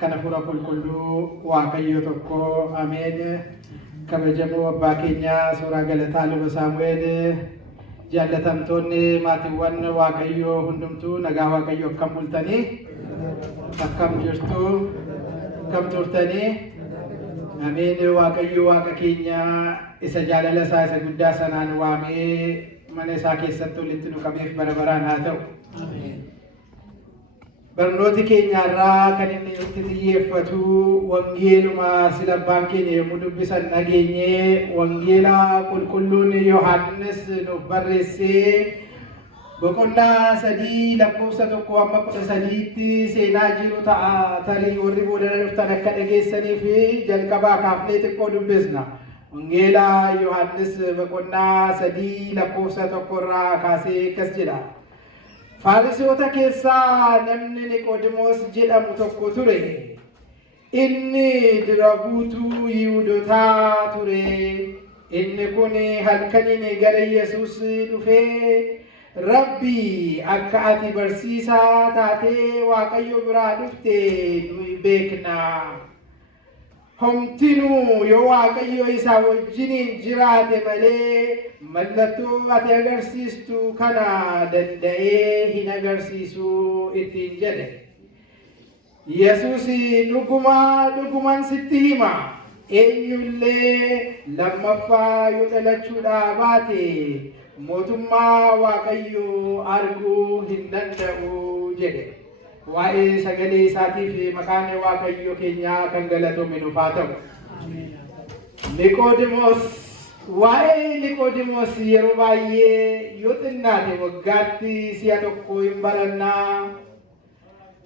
akkana fura qulqulluu waaqayyo tokko ameen. Kabajamoo abbaa keenyaa suuraa galataa luba Saamu'eel jaallatamtoonni maatiiwwan waaqayyo hundumtuu nagaa waaqayyo akkam bultanii akkam jirtu akkam turtanii ameen. Waaqayyo waaqa keenya isa jaalala isaa isa guddaa sanaan waamee mana isaa keessatti walitti nu qabeef bara baraan haa ta'u. Barnooti keenya irraa kan inni itti xiyyeeffatu wangeeluma silabbaan keenya yommuu dubbisan dhageenye wangeela qulqulluun Yohaannis nuuf barreessee boqonnaa 3 lakkoofsa 1-13tti seenaa jiru ta'a. Tarii warri booda dhuftan akka dhageessaniif jalqabaa kaafnee xiqqoo dubbisna. Wangeela Yohaannis boqonnaa 3 lakkoofsa 1 irraa kaasee akkas jedha. Faarisiyoota keessaa namni Niqoodimoos jedhamu tokko ture. Inni dura buutuu Yihuudootaa ture. Inni kun halkaniin gara Yesuus dhufee, Rabbi akka ati barsiisaa taatee Waaqayyo biraa dhufte nuyi beekna. Homtinuu yoo Waaqayyo isa wajjiniin jiraate malee mallattoo ati agarsiistu kana danda'ee hin agarsiisu ittiin jedhe. Yesuus dhuguman sitti hima, eenyullee lammaffaa yoo dhalachuudhaa baate mootummaa Waaqayyo arguu hin danda'u jedhe. Waa'ee sagalee isaatiif maqaan Waaqayyo keenyaa kan galatoomu nuuf haa ta'u. Niqoodimoos, waa'ee Niqoodimoos yeroo baay'ee yoo xinnaate waggaatti si'a tokko hin barannaa.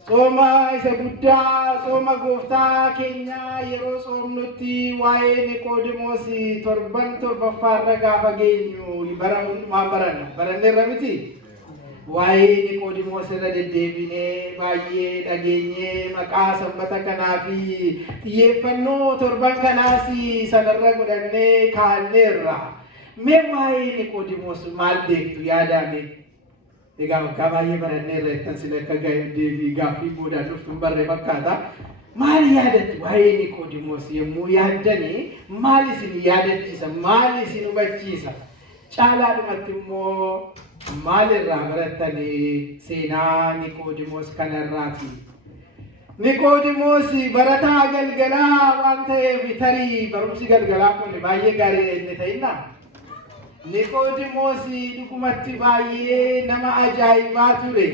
Sooma isa guddaa sooma gooftaa keenyaa yeroo soomnutti waa'ee Niqoodimoos torbaffaarra gaafa geenyu baranneerra miti. Waa'ee Niqoodimoos irra deddeebinee baay'ee dhageenyee maqaa sanbata kanaa fi xiyyeeffannoo torban kanaas sanarra godhannee kaanneerra. Mee waa'ee Niqoodimoos maal beektu yaadame? Egaa waggaa baay'ee baranneerra jettan sila akka deebii gaaffii boodaan dhuftuun barree fakkaata. Maal yaadattu waa'ee Niqoodimoos yommuu yaaddanii maal isin yaadachiisa? Maal isin hubachiisa? Caalaadhumatti immoo maalirraa barattanii seenaa Niqoodimoos kanarraati? Niqoodimoos barataa galgalaa waan ta'eef tarii barumsi galgalaa kun baay'ee gaarii inni ta'inna. Niqoodimoos dhugumatti baay'ee nama ajaa'ibaa ture.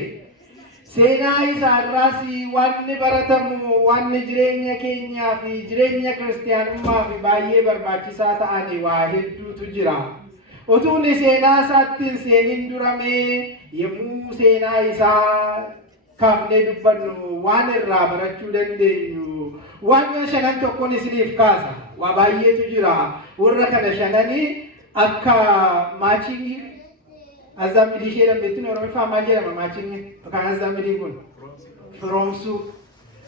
Seenaa isaarraas wanni baratamu wanni jireenya keenyaa fi jireenya kiristaanummaa fi baay'ee barbaachisaa ta'anii waa hedduutu jira. Utuun seenaa isaatti seenin duramee yommuu seenaa isaa kaafnee dubbannu waan irraa barachuu dandeenyu waan shanan tokkoon isiniif kaasa. Waa baay'eetu jira. Warra kana shananii akka maachingi azamidii ishee dandeettiin Oromiffaa maal jedhama maachingi yookaan azamidiin kun firoomsuu.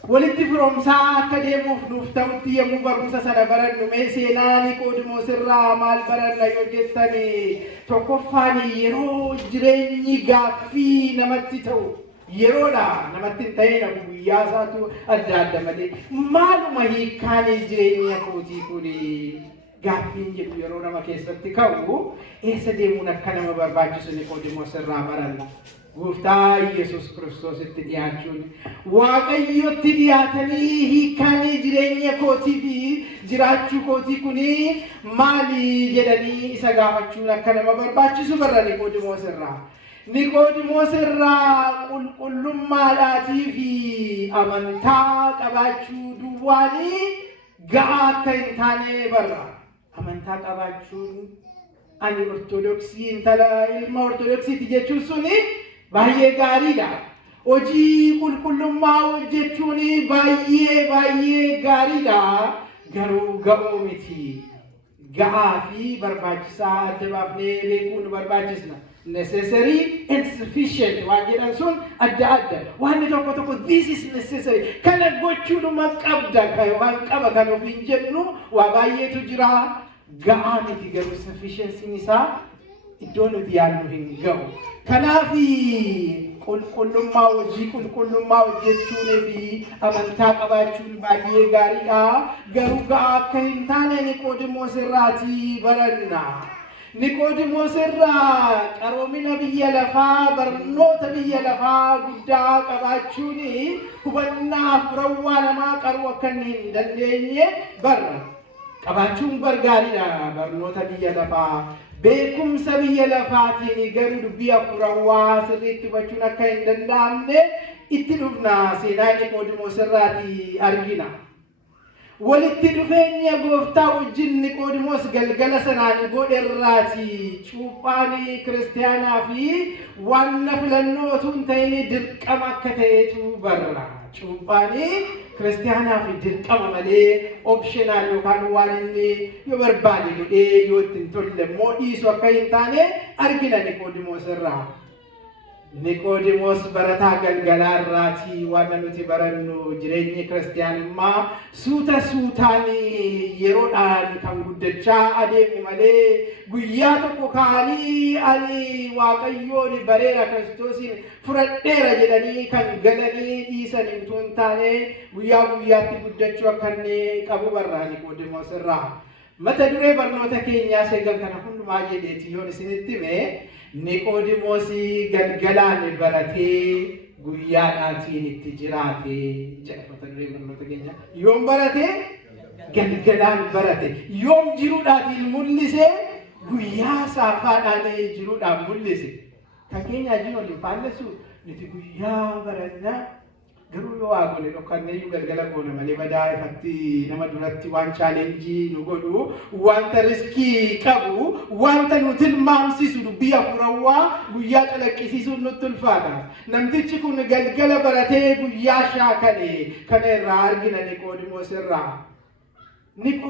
Walitti firoomsaa akka deemuuf nuuf ta'utti yommuu barumsa sana barannu mee seenaa Niqoodimoos irraa maal baranna yoo jettanii tokkoffaan yeroo jireenyi gaaffii namatti ta'u yeroodha namatti hin ta'in guyyaa isaatu adda malee maaluma hiikkaan jireenya kootii kun gaaffiin jedhu yeroo nama keessatti ka'u eessa deemuun akka nama barbaachisu Niqoodimoos irraa baranna. Gooftaa Yesuus Kiristoositti dhiyaachuun Waaqayyotti dhiyaatanii hiikkaan jireenya kootii fi jiraachuu kootii kuni maali jedhanii isa gaafachuun akka nama barbaachisu barra Niqoodimoos irraa. Niqoodimoos irraa qulqullummaadhaatii fi amantaa qabaachuu duwwaanii ga'aa akka hin taane barra. Amantaa qabaachuun ani ortodoksii intala ilma ortodoksiiti jechuun suni baay'ee gaariidha. Hojii qulqullummaa hojjechuun baay'ee gaariidha. Garuu ga'oo miti. Ga'aa fi barbaachisaa adda baafnee beekuu nu barbaachisna. Necessary and sufficient waan jedhan sun adda. Waan tokko this is necessary. Kana gochuudhuma qabda waan qaba kan ofiin jennu waa baay'eetu jira. Ga'aa miti garuu sufficiency isaa iddoo nuti yaadnu hin ga'u. Kanaaf qulqullummaa hojii qulqullummaa hojjechuunii fi amantaa qabaachuun baay'ee gaariidha. Garuu ga'aa akka hin taane Niqoodimoos irraatii baranna. Niqoodimoos irraa qaroomina biyya lafaa barnoota biyya lafaa guddaa qabaachuun hubannaa hafuurawaa namaa qaruu akka hin dandeenye barra. Qabaachuun bargaariidha barnoota biyya lafaa. Beekumsa biyya lafaatiin garuu dubbii hafuurawaa sirriitti hubachuun akka hin danda'amne itti dhufna seenaa Niqoodimoos irraatii argina. Walitti dhufeenya gooftaa wajjin Niqoodimoos galgala sanaan godhe irraatii cuuphaan kiristaanaa fi waan filannoo osoo hin ta'in dirqama akka ta'etu barra. Cuuphaan kiristaanaa fi dirqama malee optional yookaan waan inni yoo barbaade godhee yoo itti hin tolle immoo dhiisu akka hin taane argina Niqoodimoos irraa. Niqoodimoos barataa galgalaa irraatii waan nuti barannu jireenyi kiristaanummaa suuta suutaan yeroodhaan kan guddachaa adeemu malee guyyaa tokko kaanii ani Waaqayyoon bareera Kiristoosiin fudhadheera jedhanii kan galanii dhiisan utuu hin taane guyyaa guyyaatti guddachuu akka inni qabu barra Niqoodimoos irraa. Mata duree barnoota keenyaa seegan kana hundumaa jedheeti yoon isinitti hime Niqoodimoos galgalaan baratee guyyaadhaatiin itti jiraate jedha mata duree barnoota keenyaa. Yoom barate? Galgalaan barate. Yoom jiruudhaatiin mul'ise? Guyyaa saafaadhaan jiruudhaan mul'ise. Kan keenya jiru waliin faallessu nuti guyyaa baranna garuu yoo waagole dhokkanneeyyuu galgala goona malee badaa ifatti nama duratti waan chaalenjii nu godhu wanta riskii qabu wanta nu tilmaamsisu dubbii hafuurawaa guyyaa calaqqisiisuun nutti ulfaata. Namtichi kun galgala baratee guyyaa shaakale kana irraa argina Niqoodimoos irraa.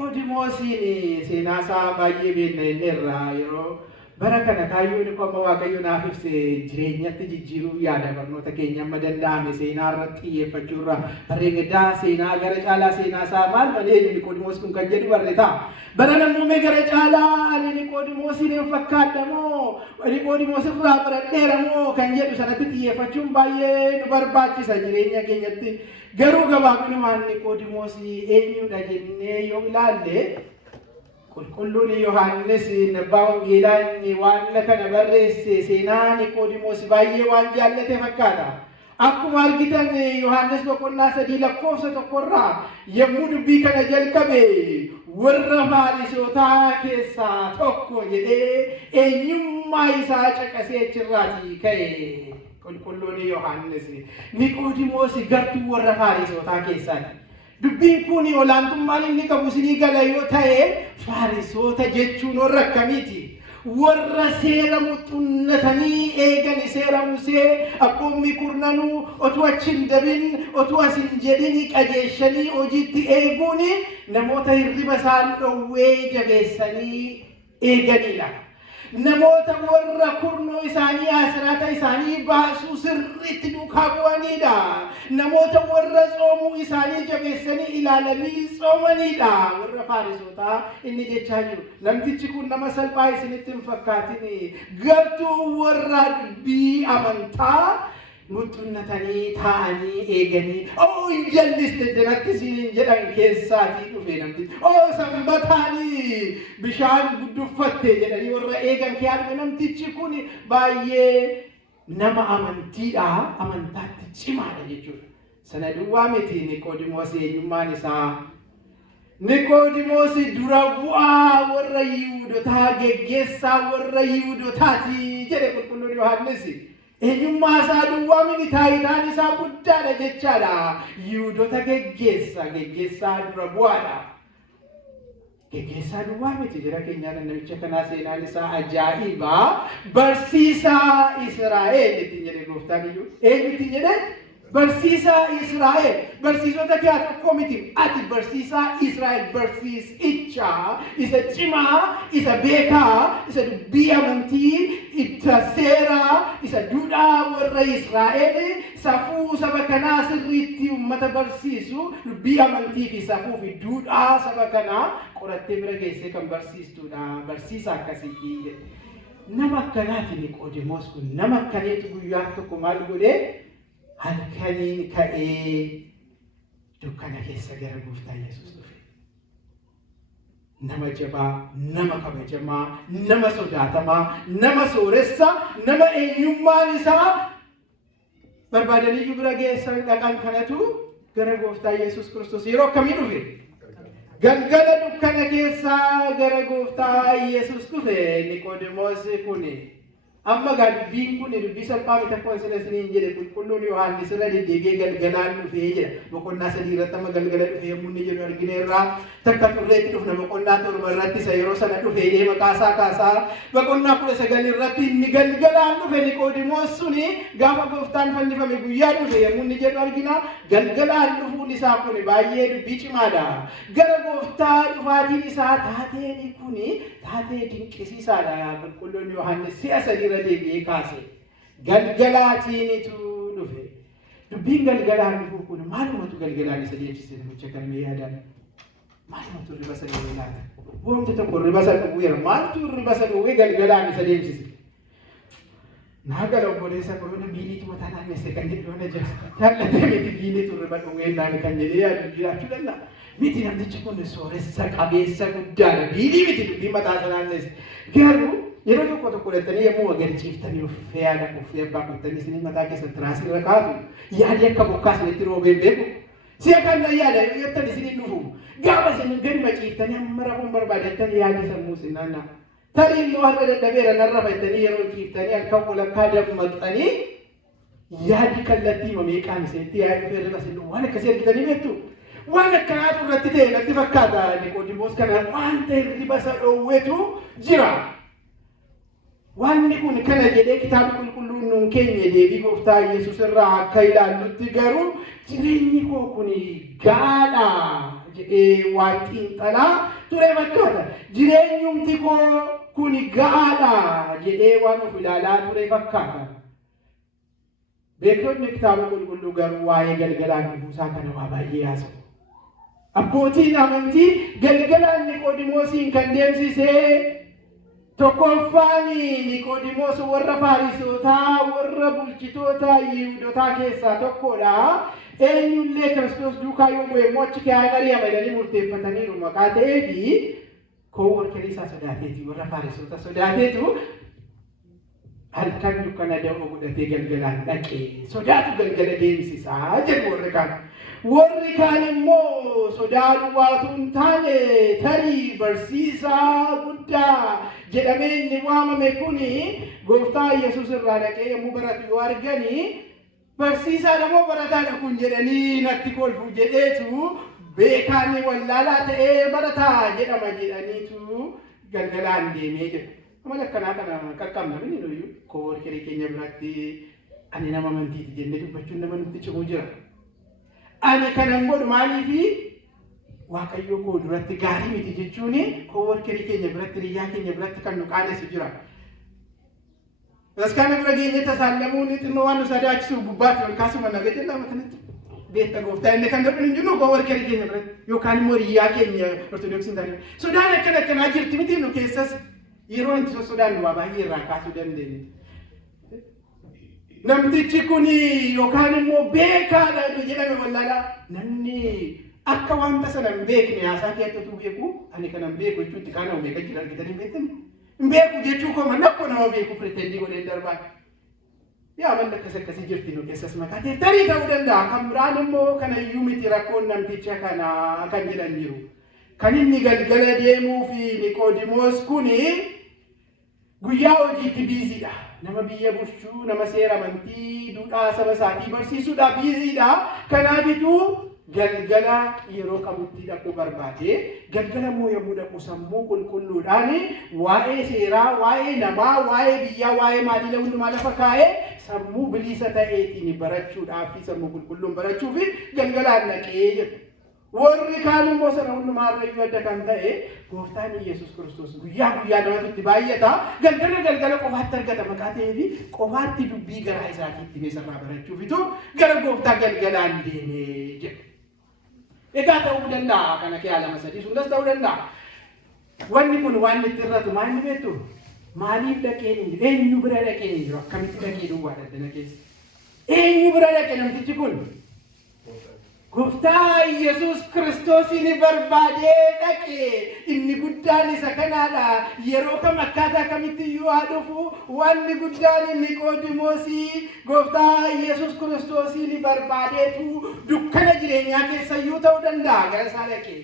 Niqoodimoosiin seenaasaa baay'ee beekna inni irraa yeroo bara kana kaayyoon akkuma Waaqayyo naaf ibse jireenyatti jijjiiruu yaada barnoota keenya amma danda'ame seenaa irratti xiyyeeffachuu irraa bareedaa seenaa gara caalaa seenaa isaa maal malee Niqoodimoos kun kan jedhu barreeta. Bara namumee gara caalaa ani Niqoodimoosiin fakkaadha moo Niqoodimoos irraa baradheera moo kan jedhu sanatti xiyyeeffachuun baay'ee nu barbaachisa jireenya keenyatti. Garuu gabaabinumaan Niqoodimoos eenyudha jennee yoo ilaalle qulqulluun Yohaannis abbaa wangeelaa waan kana barreesse seenaa Niqoodimoos baay'ee waan jaallate fakkaata. Akkuma argitan Yohaannis boqonnaa 3 lakkoofsa 1 irraa yommuu dubbii kana jalqabe warra Farisootaa keessaa tokko jedhee eenyummaa isaa caqasee achirraatii ka'e. Qulqulluun Yohaannis Niqoodimoos gartuu warra Farisootaa keessaati. Dubbiin kun olaantummaan inni qabu isinii gala yoo ta'e Farisoota jechuun warra akkamiiti? Warra seera muuxunnatanii eegan seera Musee abboonni kurnanuu otuu achi hin dabin otuu as hin jedhin qajeeshanii hojiitti eeguun namoota hirriba isaan dhowwee jabeessanii eeganidha. Namoota warra kurnoo isaanii asiraata isaanii baasuu sirriitti duukaa bu'anidha. Namoota warra soomuu isaanii jabeessanii ilaalanii soomanidha. Warra Farisootaa inni jechaa jiru. Namtichi kun nama salphaa isinitti hin fakkaatin gartuu warra dubbii amantaa muuxunnatanii taa'anii eeganii hin jalliste jedhatti siin jedhan keessaatii dhufe namtichi. Sanbataanii bishaan gudduffatte jedhanii warra eegan kee arge namtichi kun baay'ee nama amantiidha, amantaatti cimaadha jechuudha. Sana duwwaa miti Niqoodimoos eenyummaan isaa. Niqoodimoos dura bu'aa warra Yihuudootaa geggeessaa warra Yihuudootaati jedhe qulqulluun Yohaannis. Eenyummaa isaa duwwaa miti taayitaan isaa guddaadha jechaadha. Yihuudoota geggeessaa dura bu'aadha. Geggeessaa duwwaa miti jira keenyaan namicha kanaa seenaan isaa ajaa'iba. Barsiisaa Israa'el ittiin jedhe gooftaan iyyuu. Eenyu ittiin jedhe? Barsiisaa Israa'el. Barsiisota kee tokko miti. Ati barsiisaa Israa'el barsiisicha isa cimaa, isa beekaa, isa dubbii amantii, isa seeraa, isa duudhaa warra Israa'el safuu saba kanaa sirriitti uummata barsiisu dubbii amantii fi safuu fi duudhaa saba kanaa qorattee bira geessee kan barsiistuudha. Barsiisaa akkasiitii jedhe. nama akkanaati Niqoodimoos kun nama akkaniitu guyyaa tokko maal godhee halkaniin ka'ee dukkana keessa gara Gooftaa Yesuus dhufe. Nama jabaa, nama kabajamaa, nama sodaatamaa, nama sooressa, nama eenyummaan isaa barbaadanii bira geessan dhaqan kanatu gara Gooftaa Yesuus Kiristoos yeroo akkamii dhufe? Galgala dukkana keessaa gara Gooftaa Yesuus dhufe Niqoodimoos kuni. Amma dubbiin kun dubbii salphaa miti akkuma isiniin jedhe qulqulluun Yohaannis irra deddeebi'ee galgalaan dhufee jedha. Boqonnaa 3 irratti amma galgala dhufee yommuu inni jedhu argineerraa takka turreetti dhufna boqonnaa 7 irratti isa yeroo sana dhufee deema kaasaa boqonnaa 19 irratti inni galgalaan dhufe Niqoodimoos suni gaafa Gooftaan fannifame guyyaa dhufe yommuu inni jedhu argina. Galgalaan dhufuun isaa kun baay'ee dubbii cimaadha. Gara Gooftaa dhufaatiin isaa taateen kuni taatee dinqisiisaadha. Qulqulluun Yohaannis si'a 3 deebi'ee kaase galgalaatiinitu dhufe. Dubbiin galgalaan dhufu kun maalumatu galgalaan isa deebisee namicha kan mee yaadan maalumatu riba isa dhowwee laata? Wanti tokko riba isa dhowweera maaltu riba isa dhowwee galgalaan isa deebisise? Naagala obboleessa korona biiliitu mataa naannessee kan jedhu yoona jira. Jaallatee miti biiliitu riba dhowwee kan jedhee yaadu jiraachuu danda'a. Miti namtichi kun sooressa qabeessa guddaadha. Biilii miti dubbii mataa isa naannesse. Garuu yeroo tokko tokko dhattanii yommuu wagari ciiftanii of yaada of abbaa qottanii isin mataa keessatti raasii irra kaatu yaadi akka bokkaa isinitti roobeen beeku. Si'a kan yaada yettan isin dhufu. Gaafa isin gadi ciiftanii amma rafuun barbaadattan yaadi sammuu isin naanna'a. Tarii immoo har'a dadhabeera narra fayyadanii yeroo ciiftanii halkan walakkaa dammaqxanii yaadi kallattii meeqaan isinitti yaadi dhufee irra isin waan akkasii argitanii beektu. Waan akkanaatu irratti ta'e natti fakkaata Niqoodimoos kana waan ta'e riba isa dhowweetu jira. Wanni kun kana jedhee kitaaba qulqulluun nuun keenya deebii Gooftaa Yesuus irraa akka ilaallutti garuu jireenyi koo kun gaadha jedhee waan xiinxalaa ture fakkaata. Jireenyumti koo kun gaadha jedhee waan of ilaalaa ture fakkaata. Beektonni kitaaba qulqulluu garuu waa'ee galgalaan dhufuusaa kana waa baay'ee haasa'u. Abbootiin amantii galgalaan Niqoodimoosiin kan deemsisee tokkoffaan Niqoodimoos warra Farisootaa warra bulchitoota Yihuudootaa keessaa tokkodha. Eenyullee Kiristoos duukaa yommuu achi ka'an ari'amadanii murteeffataniiru maqaa ta'eefi koo warqee isaa sodaateeti warra Farisoota sodaateetu halkan dukkana da'oo godhatee galgalaan dhaqee sodaatu galgala deemsisaa jedhu warri kaan. Warri kaan immoo sodaa duwwaatu hin taane tarii barsiisaa guddaa jedhamee inni waamame kuni Gooftaa Yesuus irraa dhaqee yommuu baratu yoo arganii barsiisaadha moo barataadha kun jedhanii natti kolfu jedheetu beekaan wallaalaa ta'ee barataa jedhama jedhaniitu galgalaan deemee jedhu. Amala akkanaa kana qaqqabna mini nuyyuu koo warqee keenya biratti ani nama amantiiti jennee dubbachuun nama nutti cimu jira. Ani kanan godhu maaliifi Waaqayyo koo duratti gaarii miti jechuun koo warqee keenya biratti riyyaa keenya biratti kan nu qaanessu jira. Raskana bira geenye tasaallamuun xinnoo waan nu sodaachisu gubbaatti ol kaasuma naga jedhama kanatti. Beekta Gooftaa inni kan dhabnu hin jiru koo warqee keenya biratti yookaan immoo riyyaa keenya ortodoksiin taane. Sodaan akkanaa jirti miti nu keessas yeroo itti sodaan waa baay'ee irraa kaasuu dandeenya. Namtichi kuni yookaan immoo beekaadha jedhame wallaalaa namni akka wanta sana hin beekne haasaa keessatti beeku ani kana hin beeku jechuutti kaana beeka jira argitanii beektani. Hin beeku jechuu koo manna akkoo nama beeku pretendii godhee darbaan. Yaa manna akkasii jirti nu keessas maqaa ta'e tarii ta'uu danda'a. Kan biraan immoo kana iyyuu miti rakkoon namticha kana kan jedhan jiru. Kan inni galgala deemuu fi Niqoodimoos kuni guyyaa hojiitti biiziidha. Nama biyya bulchuu, nama seera amantii, duudhaa saba isaatii barsiisuudhaaf biiziidha. Kanaafituu galgala yeroo qabutti dhaquu barbaade, galgala immoo yommuu dhaqu sammuu qulqulluudhaan waa'ee seeraa, waa'ee namaa, waa'ee biyyaa, waa'ee maalii hundumaa lafa kaa'ee sammuu bilisa ta'eetiin barachuudhaaf fi sammuu qulqulluun barachuuf galgalaan dhaqee jedhu. Warri kaan immoo sana hundumaa irra adda kan ta'e Gooftaan Yesuus Kiristoos guyyaa namatti itti baay'ata. Galgala qofaatti argata maqaa ta'eefi qofaatti dubbii garaa isaatiitti meesarraa barachuufitu gara Gooftaa galgalaan deemee jedhu. Egaa ta'uu danda'a kana kee lama sadii sundas ta'uu danda'a. Wanni kun waan itti irratu maal beektu? maaliif dhaqeen hin jiru? Eenyu bira dhaqeen hin jiru? Akkamitti dhaqee duwwaa daddana keessa? Eenyu bira dhaqe namtichi kun? Gooftaa Yesuus Kiristoosiin barbaadee dhaqe. Inni guddaan isa kanaadha. Yeroo kam akkaataa kamitti iyyuu haa dhufu wanni guddaan Niqoodimoosii Gooftaa Yesuus Kiristoosiin barbaadeetu dukkana jireenyaa keessa iyyuu ta'uu danda'a. Gara isaa dhaqee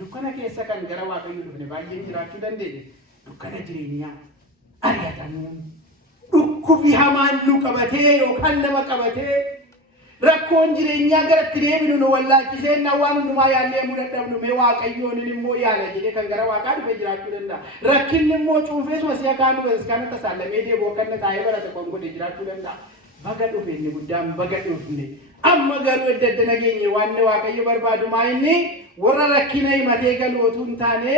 dukkana keessa kan gara Waaqayyoo dhufne baay'een jiraachuu dandeenya. Dukkana jireenyaa ari'atamuu dhukkubi hamaan nu qabatee yookaan nama qabatee rakkoon jireenyaa gara itti deebinu nu wallaalchisee waan hundumaa yaadnee mudadhabnu mee Waaqayyoon immoo yaala jedhee kan gara Waaqaa dhufe jiraachuu danda'a. Rakkinni immoo cuunfeesuma si'a kaanu kana tasaallamee deebi'u kan taa'ee barate kan godhe jiraachuu danda'a. Baga dhufe inni guddaan baga dhufne. Amma garuu edda nageenye waan Waaqayyo barbaadu maa inni warra rakkina himatee galootu hin taane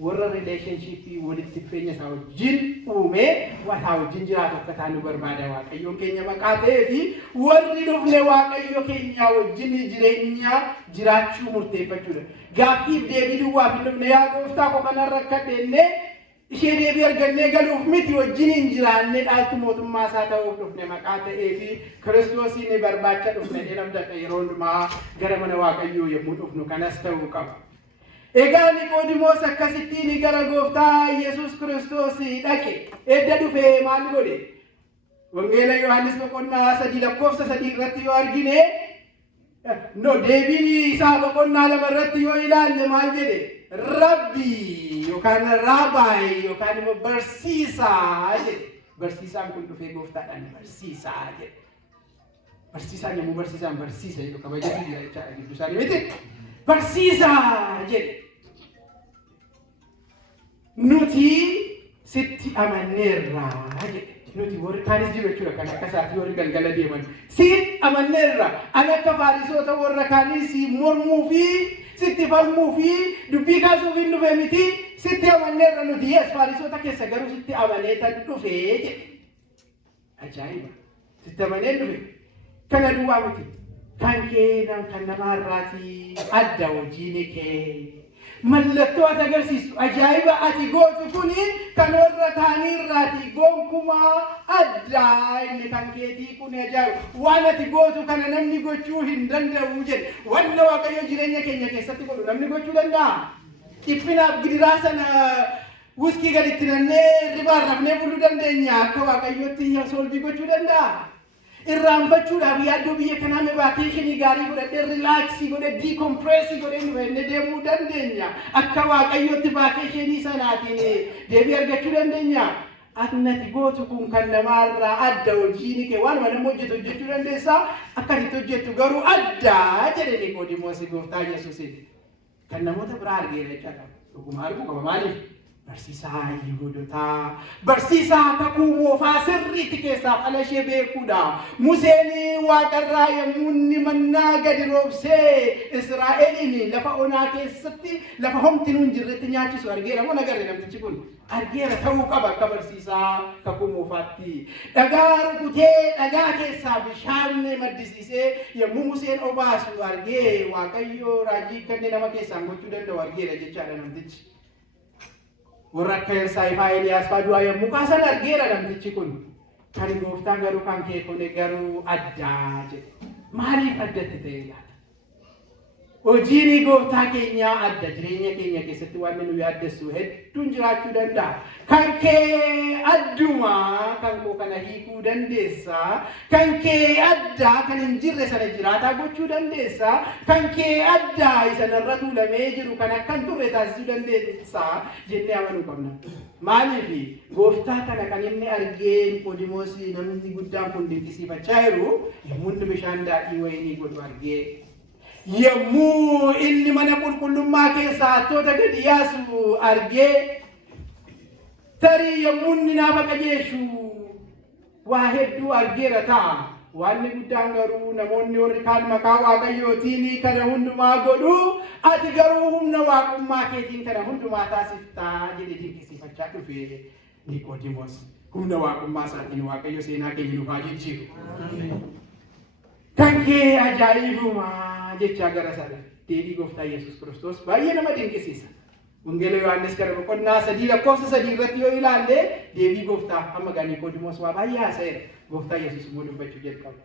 warra relationship walitti dhufeenya isaa wajjin uume wataa wajjin jiraatu akka taanu barbaada Waaqayyoon keenya maqaa ta'ee fi warri dhufne Waaqayyo keenya wajjin jireenya jiraachuu murteeffachuudha. Gaaffiif deebii duwwaaf hin dhufne yaa Gooftaa koo kanarra akkadheenne ishee deebii argannee galuuf miti wajjin hin jiraanne dhaaltu mootummaa isaa ta'uuf dhufne maqaa ta'ee fi Kiristoosiin barbaacha dhufne jedhamdadha yeroo hundumaa gara mana Waaqayyoo yommuu dhufnu kanas ta'uu qaba. Egaa Niqoodimoos akkasittiin gara Gooftaa Yesuus Kiristoos dhaqe. Edda dhufee maal godhe? Wangeela Yohaannis boqonnaa 3:3 irratti yoo argine deebiin isaa boqonnaa 2 irratti yoo ilaalle maal jedhe? Rabbii yookaan Raabaay yookaan immoo barsiisaa jedhe. Barsiisaan kun dhufee Gooftaadhaan barsiisaa jedhe. Barsiisaan yommuu barsiisaan barsiisa jedhu kabajatu jira jechaadha gidduu isaanii miti. Barsiisaa jedhe. Nuti sitti amanneerra jedhe. Nuti warri kaanis jiru jechuudha kan akka isaatti warri galgala deeman. Sitti amanneerra. Ani akka Faarisoota warra kaanis mormuu fi sitti falmuu fi dubbii kaasuuf hin dhufe miti. Sitti amanneerra nuti yes Faarisoota keessa garuu sitti amanee tan dhufe jedhe. Ajaa'iba! Sitti amanee dhufe. Kana duwwaa miti. Kan kee kan namaarraati adda hojiin kee. Mallattoo ati agarsiistu ajaa'iba ati gootu kuni kan warra kaaniirraati gonkumaa addaa inni kan keetii kun ajaa'iba. Waan ati gootu kana namni gochuu hin danda'u jedhe. Wanna Waaqayyo jireenya keenya keessatti godhu namni gochuu danda'a. Dhiphinaaf gidiraa sana wuskii gaditti nannee ribaan rafnee buluu dandeenya. Akka Waaqayyootti solbii gochuu danda'a. Irraanfachuudhaaf yaaddoo biyya kanaa mee vaakeeshinii gaarii godhadhee rilaaksii godhee diikompireesii godhee nu fayyadee deemuu dandeenya. Akka Waaqayyootti vaakeeshinii sanaatiin deebii argachuu dandeenya. Ati gootu kun kan namaarraa adda hojiin kee waanuma nama hojjetu dandeessaa akka ati hojjettu garuu adda jedhe Niqoodimoos Gooftaa Yesuusiin. Kan namoota biraa argeera jechaadha. Dhuguma arguu qaba maaliif? Barsiisaa Yihuudootaa, barsiisaa kakuu moofaa sirriitti keessaaf ala ishee beekuudha. Museen Waaqarraa yommuu inni mannaa gadi roobsee Israa'eliin lafa onaa keessatti lafa homti nuun jirretti nyaachisu argeera moo nagarre namtichi kun? Argeera ta'uu qaba akka barsiisaa kakuu moofaatti. Dhagaa rukutee dhagaa keessaa bishaan maddisiisee yommuu Museen obaasu argee Waaqayyo raajii kanneen nama keessaan gochuu danda'u argeera jechaadha namtichi. Warra akka Elsaa'iifaa Eeliyaas fa'aa du'aa yommuu kaasan argeera namtichi kun. Kan Gooftaa garuu kan kee kun garuu addaa jedhe. Maaliif addatti ta'e laata? Hojiin Gooftaa keenyaa adda jireenya keenya keessatti waan nu yaaddessu hedduun jiraachuu danda'a. Kan kee adduma kan koo kana hiikuu dandeessa. Kan kee addaa kan hin jirre sana jiraataa gochuu dandeessa. Kan kee addaa isa narra tuulamee jiru kan akka hin turre taasisuu dandeessa jennee amanuu qabna. Maaliif Gooftaa kana kan inni argee Niqoodimoos namni guddaan kun dinqisiifachaa jiru yommuu bishaan daadhii wayinii godhu argee. Yommuu inni mana qulqullummaa keessaa hattoota gadi yaasu argee tarii yommuu inni naafa qajeeshu waa hedduu argeera ta'a. Waan guddaan garuu namoonni warri kaan maqaa Waaqayyootiin kana hundumaa godhu ati garuu humna waaqummaa keetiin kana hundumaa taasiftaa jedhee dinqisiifachaa dhufe Niqoodimoos. Humna waaqummaa isaatiin Waaqayyo seenaa keenya nuuf haa jijjiiru. Kan kee ajaa'ibuma jecha gara sana deebii Gooftaa Yesuus Kiristoos baay'ee nama dinqisiisa. Wangeela Yohaannis gara boqonnaa 3 lakkoofsa 3 irratti yoo ilaalle deebii gooftaa amma gaa Niqoodimoos waa baay'ee haasa'eera. Gooftaa Yesuus immoo dubbachuu jalqabe.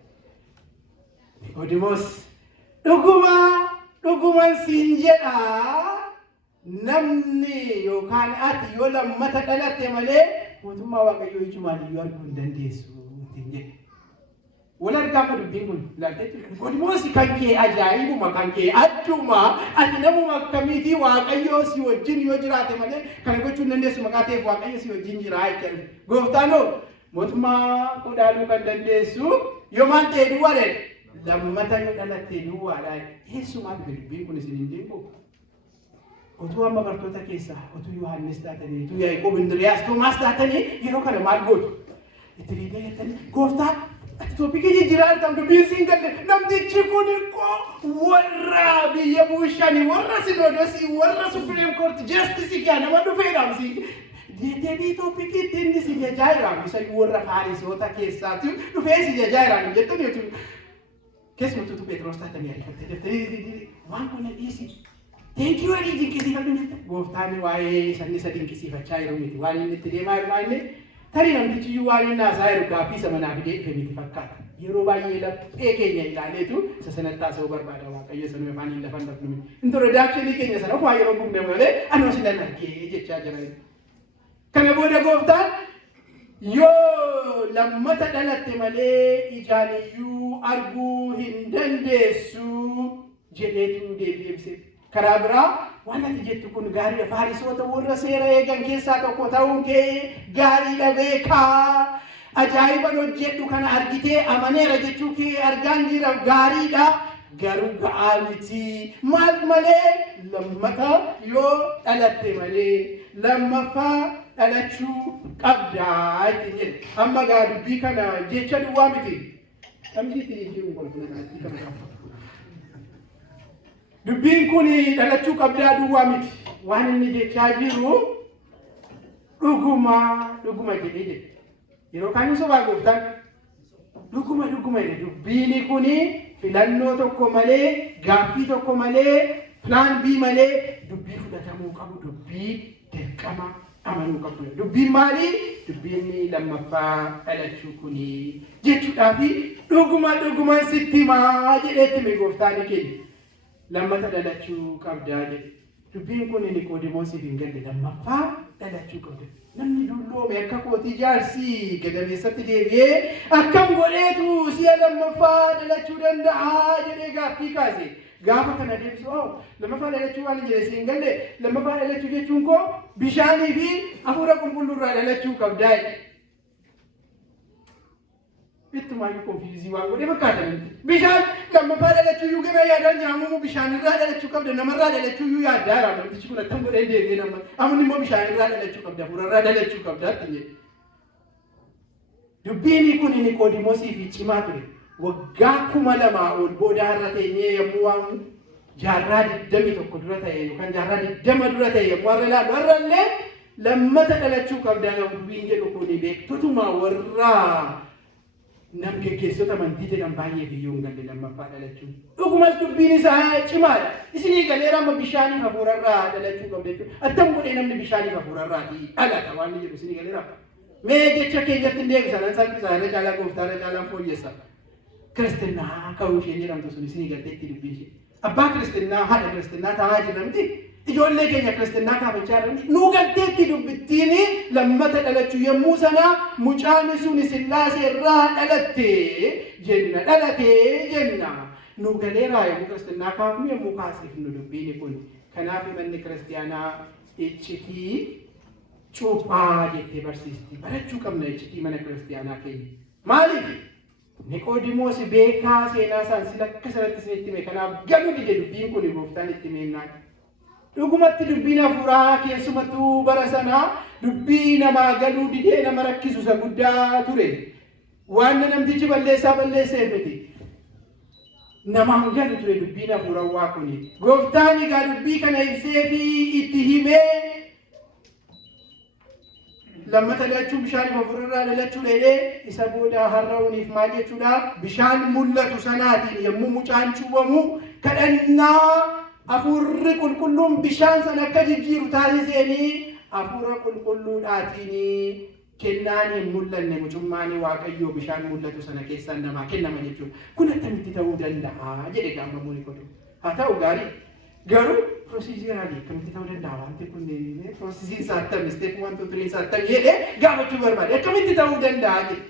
Niqoodimoos dhugumaan siin jedhaa namni yookaan ati yoo lammata dhalatte malee mootummaa Waaqayyoo ijumaan iyyuu arguu hin dandeessu ittiin jedhe. Wal argaa dubbiin kun ilaalteetti Niqoodimoos kan kee ajaa'ibuma kan kee adduma ati namuma akkamiitii Waaqayyoo si wajjin yoo jiraate malee kana gochuu hin dandeessu maqaa ta'eef Waaqayyo si wajjin jira jechuudha. Gooftaanoo mootummaa kudhaanuu kan dandeessu yoo maal ta'e duwwaadha lammata yoo dhalatte duwwaadha. Eessumaa dubbiin kun isin hin deemu. Otuu amma bartoota keessaa otuu Yohaannis taatanii otuu Yaaqoob Indiriyaas Toomaas taatanii yeroo kana maal gootu? Itti fiigee jettanii gooftaa ati toopikii jijjiiraan kan dubbiin siin galle namtichi kun warra biyya buushanii warra Sinoodosii warra Supreme Court Justice kaa nama dhufeedhaam si deebii toopikii ittiin si jajaa'iraam isa warra Faarisoota keessaati dhufee si jajaa'iraam jettanii otuu keessumattuu Phexros taatanii ariifattee jettanii waan kun dhiisi. Thank you very dinqisiifadhu. Gooftaan waa'ee sanni isa dinqisiifachaa jiru miti. Waan inni itti deemaa jiru waa'ee tarii namtichi iyyuu waan inni haasaa jiru gaaffii isa manaa fidee dhufe miti fakkaata. Yeroo baay'ee laphee keenya ilaaleetu isa sanatti haasa'uu barbaada Waaqayyo sanuu afaan hin lafan dhabnu miti. Introdakshinii keenya sana ofaa yeroo gumne malee anoo si nan argee jechaa jira. Kana booda gooftaan yoo lammata dhalatte malee ijaan iyyuu arguu hin dandeessu jedheetu deebi'eebse. Karaa biraa waan ati jettu kun gaariidha. Faarisoota warra seera eegan keessaa tokko ta'uun kee gaariidha beekaa. Ajaa'iban hojjedhu kana argitee amaneera jechuu kee argaan jira gaariidha. Garuu ga'aa miti. Maal malee lammata yoo dhalatte malee lammaffaa dhalachuu qabdaa ittiin jedhe. Amma gaa dubbii kana jecha duwwaa miti. Kamsiitti jiru walfunatti kana qaba. Dubbiin kun dhalachuu qabdaa duwwaa miti. Waan inni jechaa jiru dhuguma jedhee jedhe. Yeroo kaan isa waa gooftaan dhuguma jedhe. Dubbiin kun filannoo tokko malee, gaaffii tokko malee, pilaan B malee dubbii fudhatamuu qabu, dubbii dirqama amanuu qabu. Dubbiin maali? Dubbiin lammaffaa dhalachuu kun jechuudhaaf dhuguma sitti himaa jedheetti mi gooftaan keenya. Lammata dhalachuu qabdaa jedhe. Dubbiin kun Niqoodimoosiif hin galle lammaffaa dhalachuu qabda. Namni dulloome akka kootii jaarsii gadameessatti deebi'ee akkam godheetu si'a lammaffaa dhalachuu danda'a jedhee gaaffii kaase. Gaafa kana deebisu lammaffaa dhalachuu waan hin jedhe si hin galle lammaffaa dhalachuu jechuun koo bishaanii fi hafuura qulqulluurraa dhalachuu qabdaa jedhe. Ittuma iyyuu konfiizii waan godhee fakkaata namti. Bishaan lammaffaa dhalachuu iyyuu gama yaadaan nyaamumu bishaanirraa dhalachuu qabda namarraa dhalachuu iyyuu yaaddaara namtichi kun akkam godhee deebi'ee nama amma immoo bishaanirraa dhalachuu qabda hafuurarraa dhalachuu qabda ittiin jedhe. Dubbiin kun Niqoodimoosiif cimaa ture. Waggaa 2000 ol booda har'a teenyee yommuu waan jaarraa 21 dura ta'e yookaan jaarraa 20 dura ta'e yommuu har'a ilaallu har'allee lammata dhalachuu qabda dubbiin jedhu kun beektotuma warraa nam geggeessota amantii jedhan baay'ee biyyoo hin galle lammaffaa dhalachuu. Dhugumas dubbiin isaa cimaadha. Isinii galeera amma bishaaniif hafuurarraa dhalachuu qabda jechuudha. Attam godhee namni bishaaniif hafuurarraatii dhalata waan jedhu isinii galeera. Mee jecha keenyatti hin deebisan salphisa irra caalaa gooftaa irra caalaan fooyyessa. Kiristinnaa ka'uu isheen jedhamtu sun isinii galteetti dubbiin ishee. Abbaa kiristinnaa haadha kiristinnaa ta'aa jirra miti. Ijoollee keenya kiristinnaa kaafachaa jirra. Nu galteetti dubbittiin lammata dhalachuu yommuu sana mucaan sun Sillaasee irraa dhalatee jenna. Nu galeeraa yommuu kiristinnaa kaafnu yommuu kaasifnu dubbiin kun. Kanaaf manni kiristiyaanaa iccitii cuuphaa jettee barsiisti. Barachuu qabna iccitii mana kiristiyaanaa keenya. Maaliif? Niqoodimoos beekaa seenaa isaan sila akka sanatti isinitti hime kanaaf galuu dide dubbiin kun gooftaan itti himennaan. Dhugumatti dubbiin hafuuraa keessumattuu bara sanaa dubbii namaa galuu didee nama rakkisu isa guddaa ture. Waan namtichi balleesseef miti. Namaan galu ture dubbiin hafuuraa kuni. Gooftaan egaa dubbii kana ibsee fi itti himee lammata dhalachuu bishaan hafuurarraa dhalachuu dheedhee isa booda har'auniif maal jechuudha bishaan mul'atu sanaatiin yommuu mucaan cuubamu kadhannaa afurri qulqulluun bishaan sana akka jijjiiru taasisanii afura qulqulluudhaatiin kennaan hin mul'anne mucummaanii waaqayyoo bishaan mul'atu sana keessaan namaa kennama jechuudha. Kun akkamitti ta'uu danda'a jedhe gaafamuu godhu. Haa ta'u gaarii garuu piroosiizeraalii akkamitti ta'uu danda'a wanti kun piroosiisiin isaa attami isteep wanti turiin isaa attami jedhee gaafachuu barbaade akkamitti ta'uu danda'a jedhe.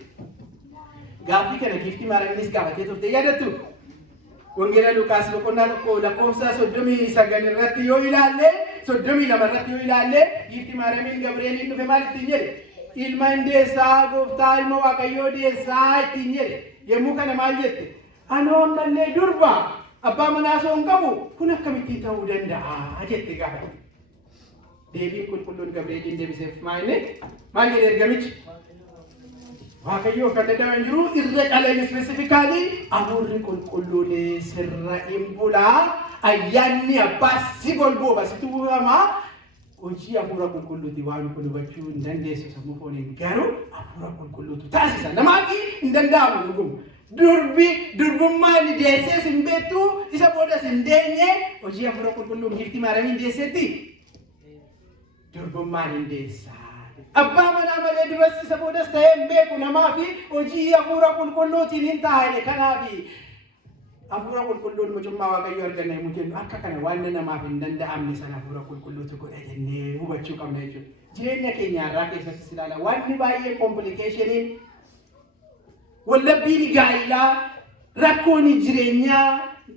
Gaaffii kana giiftii maaramiinis gaafatee turte yaadattu. Wangeela Lukaas boqonnaa tokko lakkoofsa 39 irratti yoo ilaalle 32 irratti yoo ilaalle giiftii maaramiin Gabri'eeliin dhufe maal ittiin jedhe? Ilma hindeessaa gooftaa ilma waaqayyoo deessaa ittiin jedhe. Yommuu kana maal jette? Anoo ammallee durba abbaa manaa osoo hin qabu kun akkamittiin ta'uu danda'a jette gaafate. Deebiin qulqulluun Gabri'eeliin deebiseef maal jedhe ergamichi? Waaqayyoo kan dadhaban jiru irra caleen ispeesifikaalii afurri qulqulluun sirra hin bulaa ayyaanni abbaa si golbooba si tuulamaa hojii afura qulqulluuti waan kun hubachuu hin dandeessu sammuu fooniin garuu afura qulqulluutu taasisa namaaf hin danda'amu dhuguma. Durbummaan deessees hin beektu isa boodas hin deenye hojii afura qulqulluun giiftii maaramiin deessetti durbummaan hin deessa. Abbaa manaa malee dubarsi isa boodas ta'ee hin beeku namaa fi hojii afura qulqulluutiin hin taa'e kanaafi afura qulqulluun mucummaa waaqayyoo arganna yemmuu jennu akka kana waan namaaf hin danda'amne sana afura qulqulluutu godha jennee hubachuu qabna jechuudha. Jireenya keenya irraa keessattis ilaala wanni baay'ee komplikeeshiniin wallabbiin gaa'ilaa rakkoon jireenyaa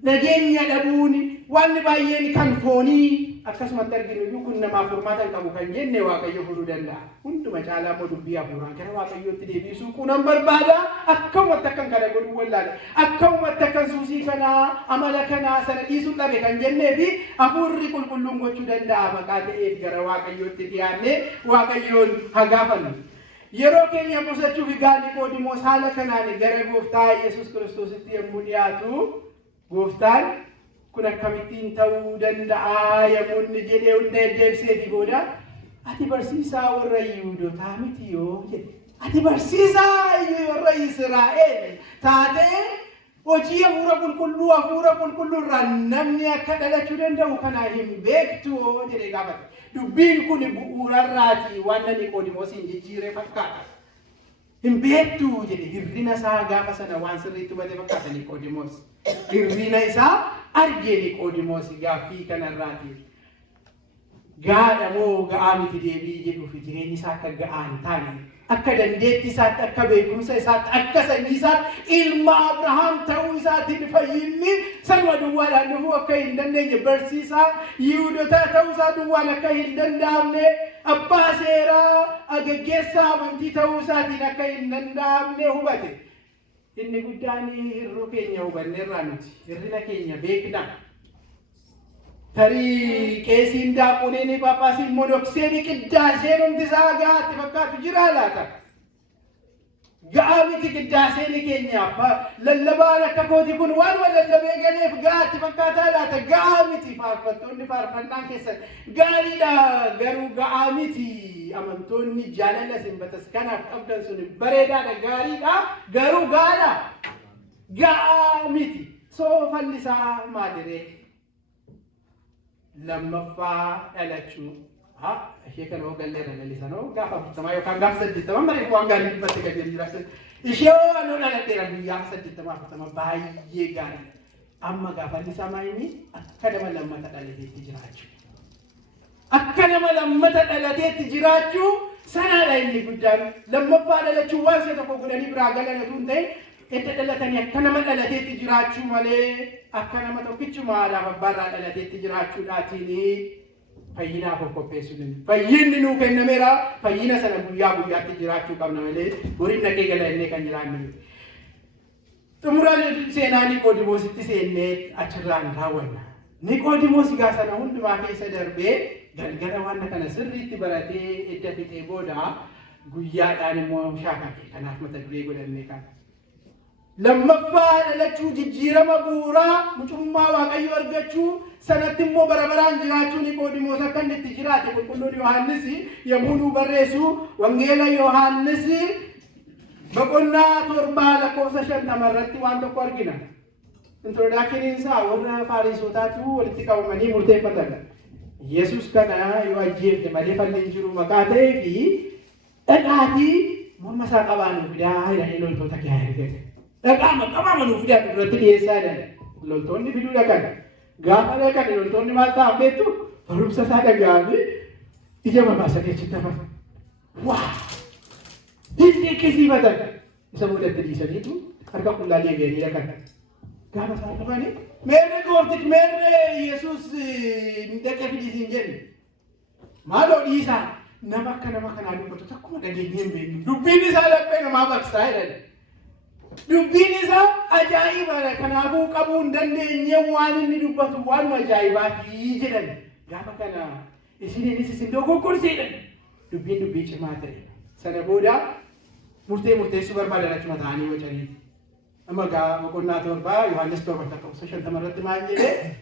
nageenya dhabuun wanni baay'een kan foonii akkasumatti arginu iyyuu kun namaaf furmaata hin qabu kan jenne waaqayyo furuu danda'a. Hunduma caalaa immoo dubbii hafuuraa gara waaqayyootti deebisuu kunan barbaada. Akkamumatti akkan kana godhuu wallaale. Akkamumatti akkan suusii kanaa amala kanaa sana dhiisuu dhabe kan jennee fi hafuurri qulqulluun gochuu danda'a maqaa ta'eef gara waaqayyootti dhiyaannee waaqayyoon haa gaafannu. Yeroo keenya qusachuuf egaa Niqoodimoos haala kanaan gara gooftaa Yesuus Kiristoositti yommuu dhiyaatu gooftaan kun akkamittiin ta'uu danda'a yommuu inni jedhee hunda deebisee booda ati barsiisaa warra Yihuudootaa miti yoo jedhe. Ati barsiisaa warra Israa'el taatee hojii hafuura qulqulluu irraa namni akka dhalachuu danda'u kana hin beektu jedhee gaafate. Dubbiin kun bu'uurarraati waan Niqoodimoosiin jijjiiree fakkaata. Hin beektu jedhe hirrina isaa gaafa sana waan sirriitti hubate fakkaata Niqoodimoos. Hirrina isaa argee Niqoodimoos gaaffii kanarraati. Gaadha moo ga'aa miti deebii jedhuuf jireenyi isaa akka ga'aa hin taane akka dandeetti isaatti akka beekumsa isaatti akka sanyii isaatti ilma Abrahaam ta'uu isaatiin fayyinni sanuma duwwaadhaan dhufuu akka hin dandeenye barsiisaa Yihuudootaa ta'uu isaa duwwaan akka hin danda'amne abbaa seeraa gaggeessaa amantii ta'uu isaatiin akka hin danda'amne hubate. Inni guddaan hirruu keenya hubanneerraa nuti hirrina keenya beekna. Tarii qeesiin daaquuniin paappaasiin monokseenii qiddaaseen hundi isaa ga'aatti fakkaatu jira laata? Ga'aa miti qiddaaseen keenyaaf lallabaan akka kooti kun waan lallabee galeef ga'aatti fakkaataa laata? Ga'aa miti faarfattoonni faarfannaan keessan gaariidha garuu ga'aa miti. Amantoonni jaalala simbatas kanaaf qabdan sun bareedaadha gaariidha garuu gaadha ga'aa miti. Soofalli isaa maaliree? Lammaffaa dhalachuu ishee kana hoogallee irra lalisanoo gaafa 40 yookaan gaafa 80 marii waan gaarii dubbatti gadi jiraatan ishee waan dhalatteera guyyaa 80 baay'ee gaarii amma gaafa isaa maayini akka nama lammata dhalateetti jiraachuu akka nama lammata dhalateetti jiraachuu sanaadha inni guddaan lammaffaa dhalachuu waan isa tokko godhanii biraa galanatu hin ta'in edda dhalatanii akka nama dhalateetti jiraachuu malee akka nama tokkichumaadhaaf abbaarraa dhalateetti jiraachuudhaatiin fayyinaaf of qopheessuun fayyinni nuu kennameera fayyina sana guyyaa guyyaatti jiraachuu qabna malee horiin dhaqee galannee kan jiraannu. Xumuraan seenaa Niqoodimoositti seennee achirraan raawwanna. Niqoodimoos gaa sana hundumaa keessa darbee galgala waan kana sirriitti baratee edda fixee booda guyyaadhaan immoo shaakate kanaaf mata duree godhannee kana. Lammaffaa dhalachuu jijjiirama bu'uuraa mucummaa waaqayyoo argachuu sanatti immoo barabaraan jiraachuu Niqoodimoos akka inni itti jiraate qulqulluun Yohaannis yommuu nu barreessu wangeela Yohaannis boqonnaa 7 lakkoofsa 50 irratti waan tokko argina. introduction isaa warra Faarisotaatu walitti qabamanii murteeffatan. Yesus kana yoo ajjeefne malee falli hin jiru maqaa ta'ee fi dhaqaatii morma isaa qabaanu fidaa jedhanii loltoota kiyyaa ergate. Dhaqaama qabamanu fidaa duratti dhiyeessaa jedhan. Loltoonni fiduu dhaqan. Gaafa dhaqan loltoonni maal ta'an beektu barumsa isaa dhaga'anii ija babaasa keechitti hafan. Waa! Dinqisiifatan. Isa boodatti dhiisaniitu harka qullaa deebi'anii dhaqan. Gaafa isaan dhufanii meerre gooftichi meerre Yesuus dhaqee fidisiin jedhe. Maaloo dhiisaa nama akka nama kanaa dubbatu takkuma dhageenyee hin beeknu. Dubbiin isaa laphee namaa baqsaa jedhan. Dubbiin isaa ajaa'ibaadha. Kanaafuu qabuu hin dandeenye waan inni dubbatu waan ajaa'ibaati jedhan. Gaafa kana isinis isin dogoggorsiidhan. Dubbiin dubbii cimaa ta'e. Sana booda murteessuu barbaadan achuma ta'anii wacanii. Amma boqonnaa torbaa Yohaannis 7:50 irratti maal jedhee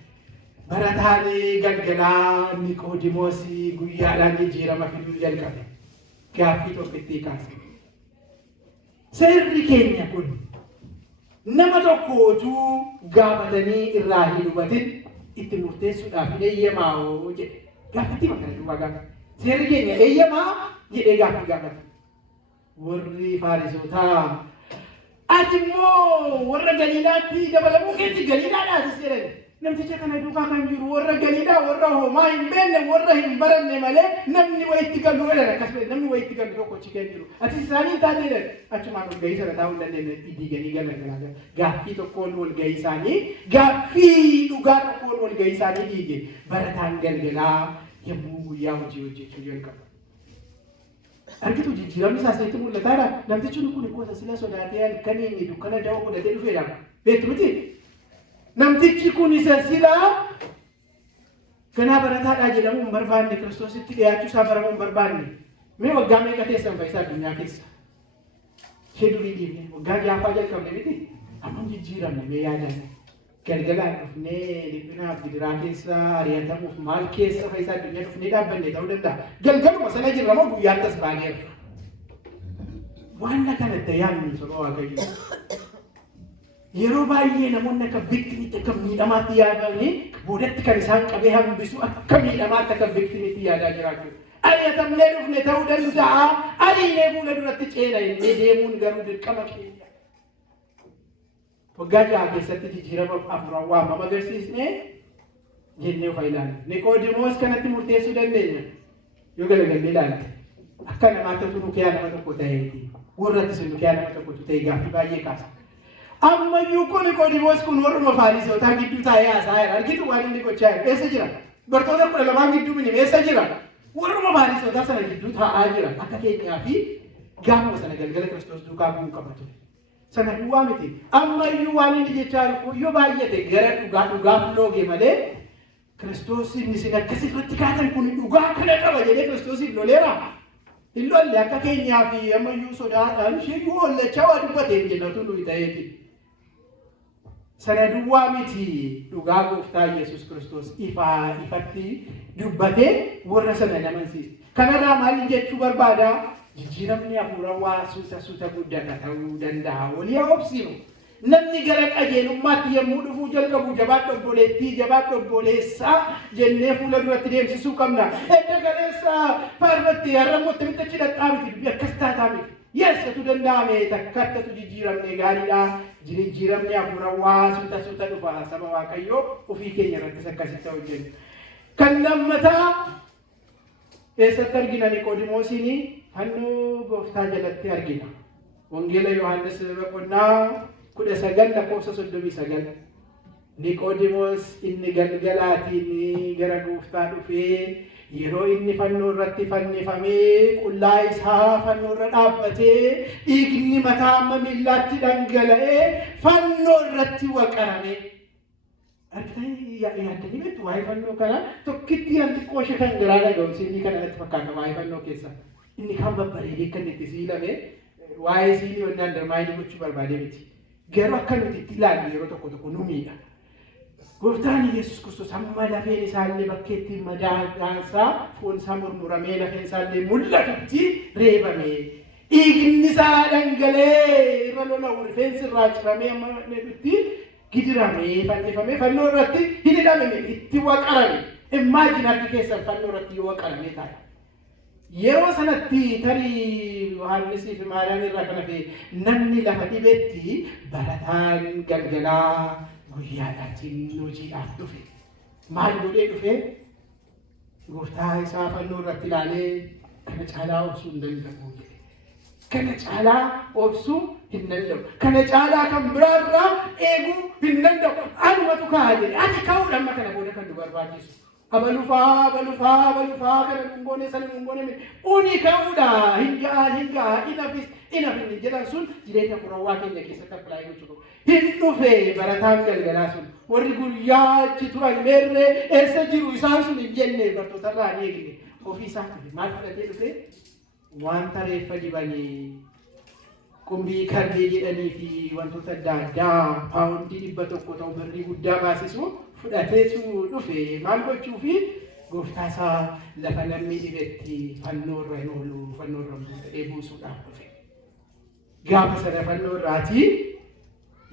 barataan galgalaa Niqoodimoos guyyaadhaan jijjiirama fiduu jalqabe. Gaaffii tokkittii kaase. Seerri keenya kun nama tokkootu gaafatanii irraa hin hubatin itti murteessuudhaaf eeyyamaa'oo jedhe. Gaafatti makana duwwaa gaafate. Seerri keenya eeyyamaa jedhee gaaffii gaafate. Warri Faarisotaa ati immoo warra Galiilaatti dabalamuu keetti Galiilaadhaatis jedhan. Namticha kana duukaa kan jiru warra Galiilaa warra homaa hin beekne warra hin baranne malee namni wayitti galu jedhan akkasumas namni wayitti galu tokko achi kan jiru. Ati isaanii taate jedhan achumaan ol gahii sana taa'uu hin dandeenye diiganii galan. Gaaffii tokkoon ol gahii isaanii gaaffii dhugaa tokkoon ol gahii isaanii diige barataan galgalaa yommuu guyyaa hojii hojjechuu jalqabu. Argitu jijjiiramni isaa seetti mul'ataadha. Namtichi kun gosa sila sodaatee halkan inni dukkana da'oo godhatee dhufeedha. Beektu miti? Namtichi kun isa sila ganaa barataadhaa jedhamu hin barbaanne Kiristoositti dhiyaachuu isaa baramuu hin barbaanne. Mee waggaa meeqa teessan fayyisaa addunyaa keessa? Ishee durii dhiifne waggaa jaafaa jalqabne miti? Amma jijjiiramne mee yaadanne? Galgalaan dhufnee dhiphinaaf gidiraa keessa ari'atamuuf maal keessa fayyisaa addunyaa dhufnee dhaabbanne ta'uu danda'a. Galgaluma sana jirra moo guyyaan tas baaneerra. Waan kanatti yaadnu saba Waaqayyo. Yeroo baay'ee namoonni akka viktimiitti akka miidhamaatti yaadanii boodatti kan isaan qabee hambisu akka miidhamaatti akka viktimiitti yaadaa jiraachuu. Ari'atamnee dhufne ta'uu danda'a. Ariinee fuula duratti ceena innee deemuun garuu dirqama keenya. Waggaa jaha keessatti jijjiirama afuran waamama agarsiisne jennee of ilaalle. Niqoodimoos kanatti murteessuu dandeenya. Yoo galagallee ilaalte akka namaatti tunu kee nama tokko ta'eeti. Warratti sun kee nama tokko ta'e gaaffii baay'ee kaasa. Ammayyuu kun Niqoodimoos kun warruma Faarisotaa gidduu taa'ee haasa'aa argitu waan inni gochaa jiru. Eessa jira? Bartoota 12 gidduu mini eessa jira? Warruma Faarisotaa sana gidduu taa'aa jira. Akka keenyaa fi gaafuma sana galgala Kiristoos duukaa bu'uu qaba ture. Sana duwwaa miti. Ammayyuu waan inni jechaa jiru yoo baay'ate gara dhugaaf looge malee Kiristoos inni sin akkasirratti kaatan kun dhugaa kana qaba jedhee Kiristoosiif loleera. Hin lolle akka keenyaa fi ammayyuu sodaadhaan ishee yoo hollachaa waa dubbateef jennatu nuyi ta'eeti. Sana duwwaa miti dhugaa gooftaa Yesuus Kiristoos ifatti dubbatee warra sana namansiise. Kanarraa maal jechuu barbaada? Jijjiiramni hafuurawaa suuta guddata ta'uu danda'a. Walii obsinu. Namni gara qajeelummaatti yommuu dhufuu jalqabu jabaadhu obboleettii jabaadhu obboleessaa jennee fuula duratti deemsisuu qabna. Edda galeessa faarfatti har'ammotti mitachi dhadhaa miti dubbii akkas taataa miti. Yeessatu danda'ame takkattatu jijjiiramne gaariidha. Jijjiiramni hafuurawaa suuta dhufa saba Waaqayyoo ofii keenya irrattis akkasitti hojjennu. Kan lammataa eessatti argina Niqoodimoosiin fannoo gooftaa jalatti argina. Wangeela Yohaannis boqonnaa 19:39. Niqoodimoos inni galgalaatiin gara gooftaa dhufee yeroo inni fannoo irratti fannifamee qullaa isaa fannoo irra dhaabbatee dhiigni mataa amma miillaatti dhangala'ee fannoo irratti waqarame. Argitanii yaaddanii beektu waa'ee fannoo kana tokkitti yanti qooshe kan garaa dhaga'u inni kana irratti fakkaata waa'ee fannoo keessa. Inni kan babbareedee kan itti siilame waa'ee siilii wannaan darmaayini gochuu barbaadee miti. Garuu akka nuti itti ilaallu yeroo tokko nu miidha. Gooftaan Yesuus Kiristoos hamma lafeen isaallee bakkeetti madaa'ansaa foon isaa murmuramee lafeen isaallee mul'atutti reebame. Dhiigni isaa dhangalee irra lola'u rifeensi irraa ciramee amma dhutti gidirame fanno irratti hidhamame itti waqarame imagine akka keessan fanno irratti yoo waqarame ta'a yeroo sanatti tarii Yohaannisii fi Maariyaam irraa kana fi namni lafa dhibetti barataan galgalaa guyyaadhaatiin hojiidhaaf dhufe maal godhee dhufe gooftaa isaa fannoo irratti ilaalee kana caalaa obsuu hin danda'u kana caalaa obsuu hin danda'u kana caalaa kan biraarraa eeguu hin danda'u anumatu kaa'ee ati ka'uudhaan amma kana booda kan nu barbaachisu abalufaa kana nungone sana nungone uni ka'uudha hingaa inafis jedhan sun jireenya furawwaa keenya keessatti appilaayi gochuu hin dhufe barataan galgalaa sun warri guyyaachi turan meerree eessa jiru isaan sun hin jenne bartootarraa ni eegine ofii isaatti maal fudhatee dhufe wanta reeffa dibanii qumbii kardee jedhanii fi wantoota adda addaa paawundii 100 ta'u birrii guddaa baasisu fudhateetu dhufe maal gochuu fi gooftaa isaa lafa namni dhibetti fannoo irra hin oolu fannoo irra ta'ee buusuudhaaf dhufe gaafa sana fannoo irraati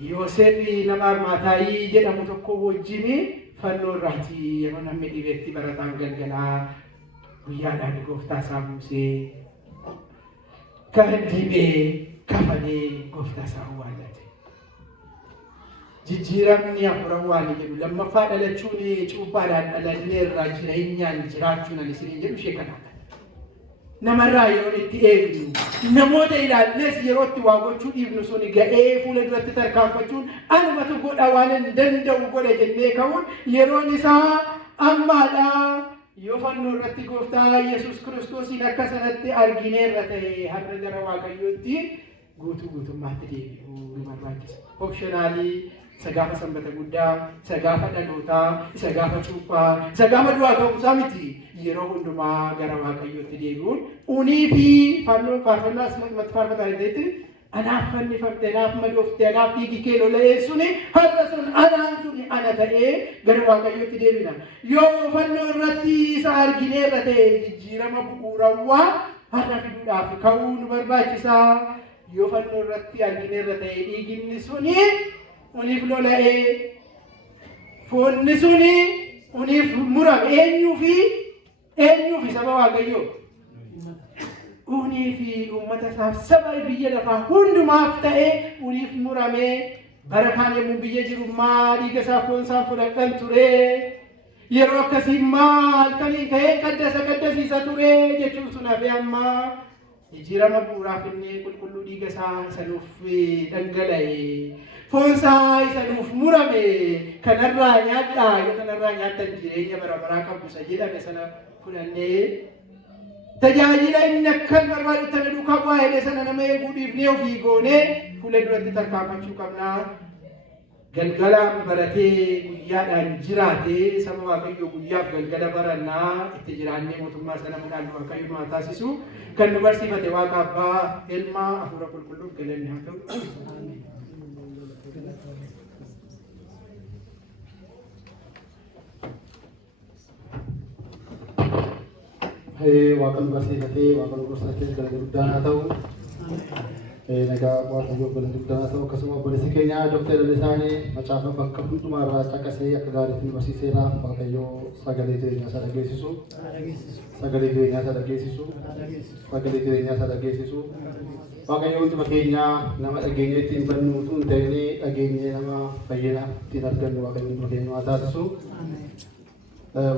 Yoosef nama Armaataayii jedhamu tokko wajjin fannoo irraati yeroo namni dhibetti barataan galgalaa guyyaadhaan gooftaa isaa buusee kan dibee kafalee gooftaa isaa awwaalate jijjiiramni hafuurawwaan jedhu lammaffaa dhalachuun cuuphaadhaan dhalannee irraa jireenyaan jiraachuun ani isin jedhu ishee kanaadha namarraa yeroo itti eegnu namoota ilaalles yeroo itti waa gochuu dhiifnu sun ga'ee fuula duratti tarkaanfachuun anumatu godha waan hin danda'u godha jennee ka'uun yeroon isaa ammaadha yoo fannoo irratti gooftaa Yesuus Kiristoosiin akka sanatti argineerra ta'e har'a gara Waaqayyootti guutummaatti deebi'uu nu barbaachisa. Optionaalii isa gaafa sanbata guddaa, isa gaafa dhalootaa, isa gaafa cuuphaa, isa gaafa du'aa ka'umsaa miti. Yeroo hundumaa gara Waaqayyootti deebi'uun unii fi fannoo faarfannaa asumatti faarfataa jirteetti anaaf fannifamte, anaaf madoofte, anaaf dhiigi kee lola'ee suni har'a sun anaan suni ana ta'ee gara Waaqayyootti deebina. Yoo fannoo irratti isa argineerra ta'e jijjiirama bu'uurawwaa har'a fiduudhaaf ka'uu nu barbaachisa. Yoo fannoo irratti argineerra ta'e dhiiginni suni uniif lola'ee foonni suni uniif murame eenyuufi saba Waaqayyoo uniif uummata isaaf saba biyya lafaa hundumaaf ta'e uniif murame barakaan yommuu biyya jiru maal dhiiga isaa foon isaa fudhadhan ture yeroo akkasii maal kamiin ka'ee qaddasiisa ture jechuun sun hafee amma jijjiirama bu'uuraaf inni qulqulluu dhiiga isaa isa nuuf dhangala'e foon isaa isa nuuf murame kanarraa nyaadhaa yoo kanarraa nyaattan jireenya bara baraa qabdu isa jedhame sana fudhannee tajaajila inni akkan barbaadu tana duukaa bu'aa jedhee sana nama eeguu dhiifnee ofii goonee fuula duratti tarkaanfachuu qabnaa. Galgalaan baratee guyyaadhaan jiraatee saba Waaqayyoo guyyaaf galgala barannaa itti jiraannee mootummaa sana mudhaan Waaqayyo nu haa taasisu. Kan nu barsiifate Waaqa Abbaa, Ilmaa, Hafuura Qulqulluuf galanni haa ta'u. Waaqni barsiifatee Waaqni gorsaatee galata guddaan haa ta'u. Nagaa Waaqayyoo galata guddaan haa ta'u. Akkasuma obboleessi keenya Dr. Lalisaanii macaafa bakka hundumaa irraa caqasee akka gaariitti barsiiseera. Waaqayyoo sagalee jireenyaa isaa dhageessisu. Sagalee jireenyaa isaa dhageessisu. Sagalee jireenyaa isaa dhageessisu. Waaqayyoo hunduma keenya nama dhageenya ittiin bannu utuu hin ta'in dhageenyee nama fayyina ittiin argannu Waaqayyoo hunduma keenya haa taasisu.